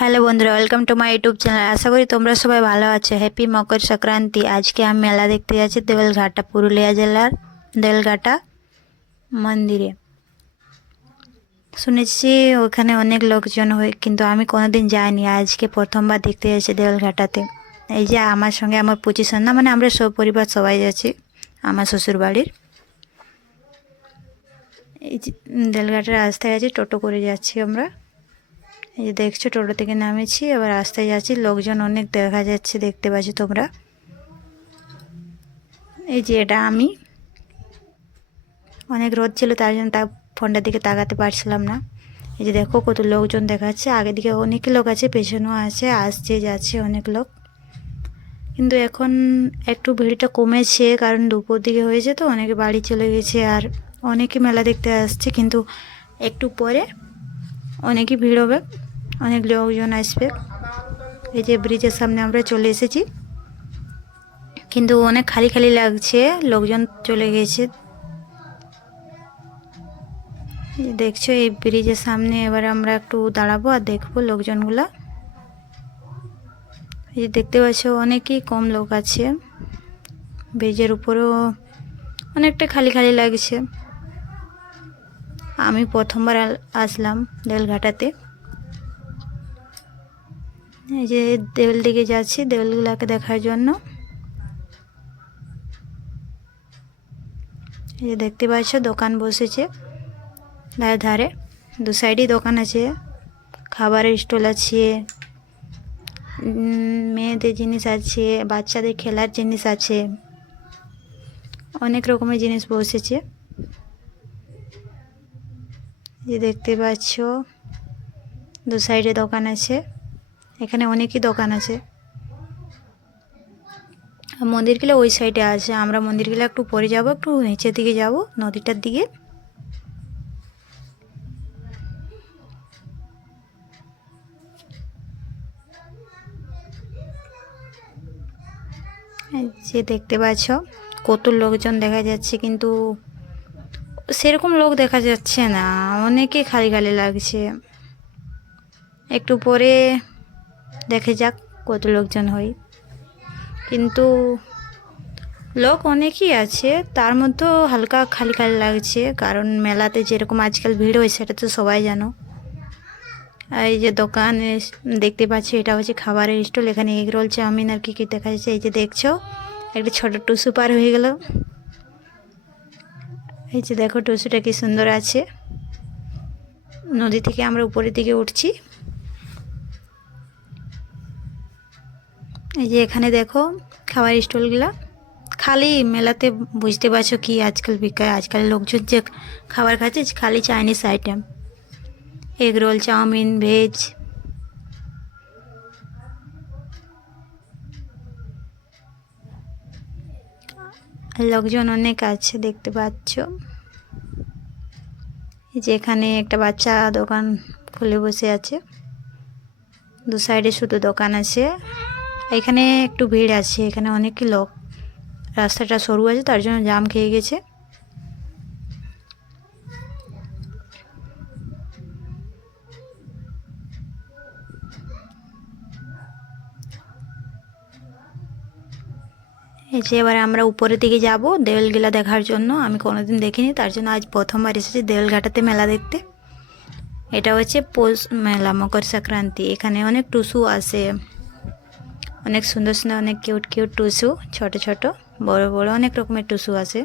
Hello বন্ধুরা, welcome to my YouTube channel. আশা করি তোমরা সবাই ভালো আছো। হ্যাপি মকর সংক্রান্তি। আজকে আমি মেলা দেখতে যাচ্ছি দেউলঘাটা, পুরুলিয়া জেলার দেউলঘাটা মন্দিরে। শুনেছি ওখানে অনেক লোকজন হয়, কিন্তু আমি কোনোদিন যাইনি। আজকে প্রথমবার দেখতে যাচ্ছি দেউলঘাটাতে। এই যে আমার সঙ্গে আমার পজিশন না, মানে আমরা সব পরিবার সবাই যাচ্ছি আমার শ্বশুর বাড়ির। এই যে দেউলঘাটার রাস্তায় আছি, টোটো করে যাচ্ছি আমরা। এই যে দেখছো, টোটো থেকে নামেছি, এবার রাস্তায় যাচ্ছি। লোকজন অনেক দেখা যাচ্ছে, দেখতে পাচ্ছি তোমরা। এই যে এটা আমি, অনেক রোদ ছিল তার জন্য ফোনটার দিকে তাকাতে পারছিলাম না। এই যে দেখো কত লোকজন দেখাচ্ছে, আগের দিকে অনেক লোক আছে, পেছনেও আছে, আসছে যাচ্ছে অনেক লোক। কিন্তু এখন একটু ভিড়টা কমেছে, কারণ দুপুর দিকে হয়েছে তো অনেকে বাড়ি চলে গেছে, আর অনেকে মেলা দেখতে আসছে। কিন্তু একটু পরে অনেকই ভিড় হবে, অনেক লোকজন আসবে। এই যে ব্রিজের সামনে আমরা চলে এসেছি, কিন্তু অনেক খালি খালি লাগছে, লোকজন চলে গেছে। দেখছো এই ব্রিজের সামনে এবার আমরা একটু দাঁড়াবো আর দেখবো লোকজনগুলা। এই যে দেখতে পাচ্ছ অনেকই কম লোক আছে, ব্রিজের উপরেও অনেকটা খালি খালি লাগছে। আমি প্রথমবার আসলাম দেউলঘাটাতে। এই যে দেউল দিকে যাচ্ছি দেউলগুলাকে দেখার জন্য। এই যে দেখতে পাচ্ছ দোকান বসেছে ধারে ধারে, দু সাইডেই দোকান আছে, খাবারের স্টল আছে, মেয়েদের জিনিস আছে, বাচ্চাদের খেলার জিনিস আছে, অনেক রকমের জিনিস বসেছে। যে দেখতে পাচ্ছ দু সাইডে দোকান আছে, এখানে অনেকই দোকান আছে। মন্দিরগুলো ওই সাইডে আছে, আমরা মন্দিরগুলো একটু পরে যাব, একটু নিচের দিকে যাব নদীটার দিকে। যে দেখতে পাচ্ছ কত লোকজন দেখা যাচ্ছে, কিন্তু সেরকম লোক দেখা যাচ্ছে না, অনেকে খালি খালি লাগছে। একটু পরে দেখে যাক কত লোকজন হয়, কিন্তু লোক অনেকই আছে, তার মধ্যেও হালকা খালি খালি লাগছে, কারণ মেলাতে যেরকম আজকাল ভিড় হয় সেটা তো সবাই জানো। এই যে দোকান দেখতে পাচ্ছি, এটা হচ্ছে খাবারের স্টল। এখানে এগ রোল, চাউমিন আর কি কি দেখা যাচ্ছে। এই যে দেখছো একটা ছোট টুসু পার হয়ে গেল। এই যে দেখো টুসুটা কি সুন্দর আছে। নদী থেকে আমরা উপরের দিকে উঠছি। এই যে এখানে দেখো খাবার স্টলগুলা খালি। মেলাতে বুঝতে পারছো কি আজকাল বিকায়, আজকাল লোকজন যে খাবার খাচ্ছে খালি Chinese item, egg roll, chowmein, veg. লোকজন অনেক আছে দেখতে পাচ্ছ। এই যে এখানে একটা বাচ্চা দোকান খুলে বসে আছে, দু সাইডে শুধু দোকান আছে। এখানে একটু ভিড় আছে, এখানে অনেকই লোক, রাস্তাটা সরু আছে তার জন্য জাম খেয়ে গেছে। এই যে এবার আমরা উপরের দিকে যাব দেউলগুলা দেখার জন্য। আমি কোনোদিন দেখিনি, তার জন্য আজ প্রথমবার এসেছি দেউলঘাটাতে মেলা দেখতে। এটা হচ্ছে পৌষ মেলা, মকর সংক্রান্তি। এখানে অনেক টুসু আসে, অনেক সুন্দর সুন্দর, অনেক কিউট কিউট টুসু, ছোট ছোট, বড় বড়, অনেক রকমের টুসু আছে।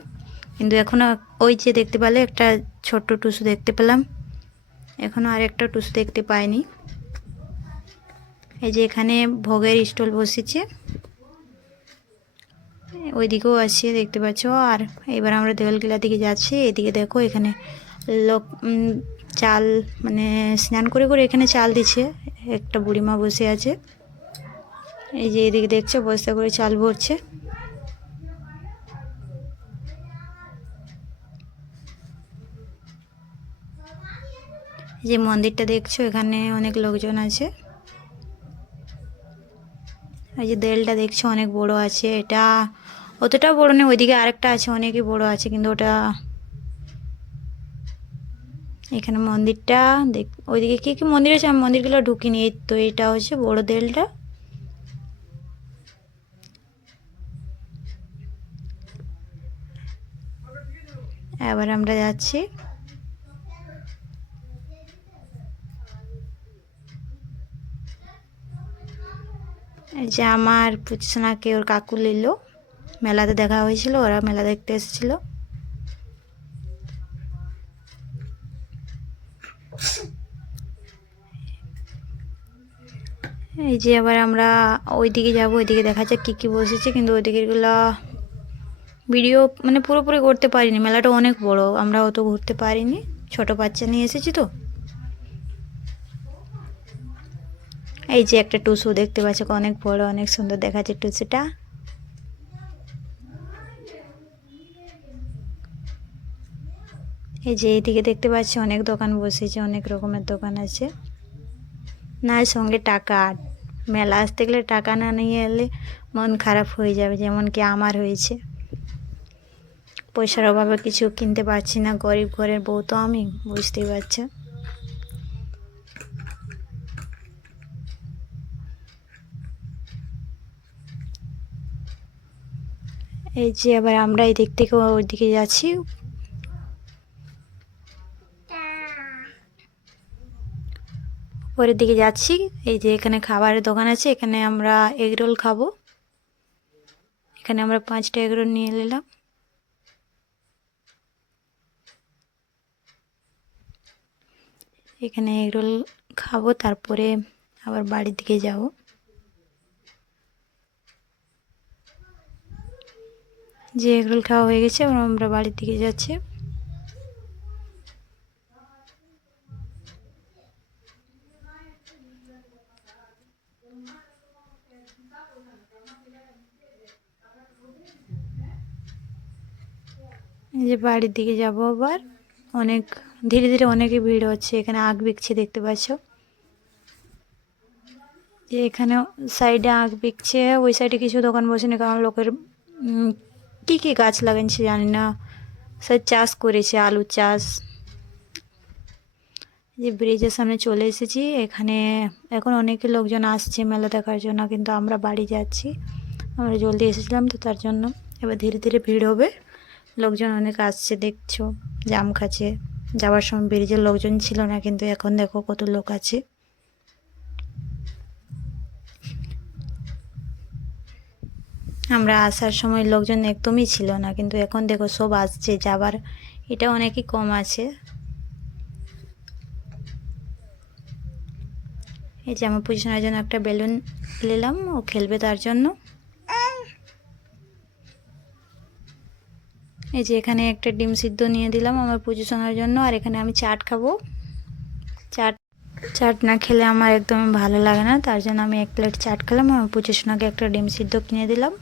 কিন্তু এখনও ওই যে দেখতে পেলে একটা ছোট্ট টুসু দেখতে পেলাম, এখনও আর একটা টুসু দেখতে পাইনি। এই যে এখানে ভোগের স্টল বসেছে, ওইদিকেও আছে দেখতে পাচ্ছ। আর এবার আমরা দেউলগুলা দিকে যাচ্ছি। এদিকে দেখো এখানে লোক চাল, মানে স্নান করে করে এখানে চাল দিচ্ছে। একটা বুড়িমা বসে আছে, এই যে এদিকে দেখছো বস্তা করে চাল ভরছে। যে মন্দিরটা দেখছো এখানে অনেক লোকজন আছে। এই যে দেউলটা দেখছো অনেক বড় আছে, এটা অতটাও বড় নেই, ওইদিকে আরেকটা আছে অনেকই বড় আছে, কিন্তু ওটা এখানে মন্দিরটা ওইদিকে কী কী মন্দির আছে আমি মন্দিরগুলো ঢুকিনি। এই তো এটা হচ্ছে বড় দেলটা। এবার আমরা যাচ্ছি। এই যে আমার পুচনাকে ওর কাকু নিল, মেলাতে দেখা হয়েছিল, ওরা মেলা দেখতে এসেছিল। এই যে আবার আমরা ওইদিকে যাব, ওইদিকে দেখা যাক কী কী বসেছে, কিন্তু ওইদিকেরগুলো ভিডিও মানে পুরোপুরি করতে পারিনি। মেলাটা অনেক বড়, আমরা অত ঘুরতে পারিনি, ছোট বাচ্চা নিয়ে এসেছি তো। এই যে একটা টুসু দেখতে পাচ্ছ, অনেক বড়, অনেক সুন্দর দেখাচ্ছে টুসুটা। এই যে এইদিকে দেখতে পাচ্ছি অনেক দোকান বসেছে, অনেক রকমের দোকান আছে। না সঙ্গে টাকা, মেলা আসতে গেলে টাকা না নিয়ে এলে মন খারাপ হয়ে যাবে, যেমন কি আমার হয়েছে। পয়সার অভাবে কিছু কিনতে পারছি না, গরিব ঘরের বউ তো আমি, বুঝতেই পারছো। এই যে আবার আমরা এই দিক থেকে ওইদিকে যাচ্ছি। পরের দিকে যাচ্ছি। এই যে এখানে খাবারের দোকান আছে, এখানে আমরা এগরোল খাবো। এখানে আমরা 5টা এগরোল নিয়ে নিলাম। এখানে এগরোল খাবো, তারপরে আবার বাড়ির দিকে যাব। যে এগরোল খাওয়া হয়ে গেছে, আমরা বাড়ির দিকে যাচ্ছি। এই যে বাড়ির দিকে যাব আবার। অনেক ধীরে ধীরে অনেকে ভিড় হচ্ছে, এখানে আগ বিকছে দেখতে পাচ্ছ। যে এখানে সাইডে আগ বিকছে, ওই সাইডে কিছু দোকান বসেনি, কারণ লোকের কী কী গাছ লাগাচ্ছে জানি না, সব চাষ করেছে, আলু চাষ। যে ব্রিজের সামনে চলে এসেছি, এখানে এখন অনেকে লোকজন আসছে মেলা দেখার জন্য, কিন্তু আমরা বাড়ি যাচ্ছি। আমরা জলদি এসেছিলাম তো তার জন্য। এবার ধীরে ধীরে ভিড় হবে, লোকজন অনেক আসছে, দেখছো জাম খাচ্ছে। যাওয়ার সময় ব্রিজের লোকজন ছিল না, কিন্তু এখন দেখো কত লোক আছে। আমরা আসার সময় লোকজন একদমই ছিল না, কিন্তু এখন দেখো সব আসছে, যাবার এটা অনেকই কম আছে। এই যে আমার পুজোর জন্য একটা বেলুন নিলাম, ও খেলবে তার জন্য। এই যে এখানে একটা ডিম সিদ্ধ নিয়ে দিলাম আমার পুজো শোনার জন্য, আর এখানে আমি চাট খাবো। চাট চাট না খেলে আমার একদমই ভালো লাগে না, তার জন্য আমি 1 প্লেট চাট খেলাম, আমার পুজো সোনাকে একটা ডিম সিদ্ধ কিনে দিলাম।